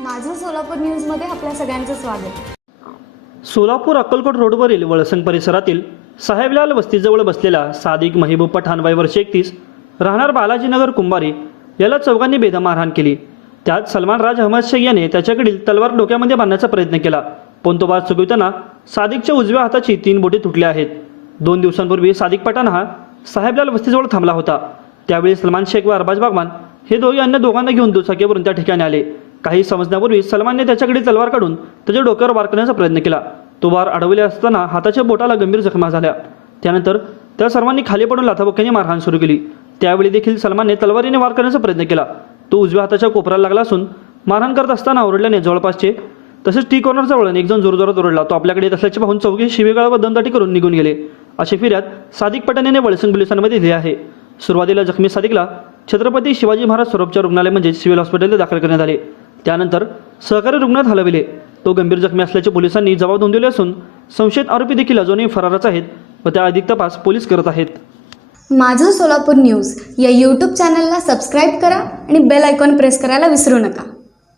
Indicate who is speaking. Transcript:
Speaker 1: माझं सोलापूर न्यूजमध्ये आपल्या सगळ्यांचं स्वागत.
Speaker 2: सोलापूर अक्कलकोट रोडवरील वळसंग परिसरातील साहेबलाल वस्तीजवळ बसलेला सादिक महिबूब पठाण वय वर्ष एकतीस राहणार बालाजीनगर कुंभारी याला चौघांनी बेदम मारहाण केली. त्यात सलमान राज अहमद शेख याने त्याच्याकडील तलवार डोक्यामध्ये बांधण्याचा प्रयत्न केला. पण तो बाद चुकविताना सादिकच्या उजव्या हाताची तीन बोटे तुटल्या आहेत. दोन दिवसांपूर्वी सादिक पठाण हा साहेबलाल वस्तीजवळ थांबला होता. त्यावेळी सलमान शेख व अरबाज बागमान हे दोघे अन्य दोघांना घेऊन दुचाकीवरून त्या ठिकाणी आले. काही समजण्यापूर्वी सलमानने त्याच्याकडे तलवार काढून त्याच्या डोक्यावर वार करण्याचा प्रयत्न केला. तो वार अडवले असताना हाताच्या बोटाला गंभीर जखमा झाल्या. त्यानंतर त्या सर्वांनी खाली पडून लाथाबुक्क्याने मारहाण सुरू केली. त्यावेळी देखील सलमानने तलवारीने वार करण्याचा प्रयत्न केला. तो उजव्या हाताच्या कोपऱ्याला लागला असून मारहाण करत असताना ओरडल्याने जवळपासचे तसेच टी कॉर्नरचा वळण एक जण जोरजोरात ओरडला. तो आपल्याकडे असल्याचे पाहून चौघे शिवेगाळ व दमदाटी करून निघून गेले. अशा फिर्यात सादिक पटानेने वळसंग पोलिसांमध्ये दिली आहे. सुरुवातीला जखमी सादिकला छत्रपती शिवाजी महाराज स्वरूपच्या रुग्णालय म्हणजे सिव्हिल हॉस्पिटलला दाखल करण्यात आले. त्यानंतर सहकारी रुग्णात हलविले. तो गंभीर जखमी असल्याचे पोलिसांनी जबाब नोंदवले असून संशयित आरोपी देखील अजूनही फरारच आहेत व त्या अधिक तपास पोलीस करत आहेत.
Speaker 1: माझं सोलापूर न्यूज या यूट्यूब चॅनलला सबस्क्राईब करा आणि बेल आयकॉन प्रेस करायला विसरू नका.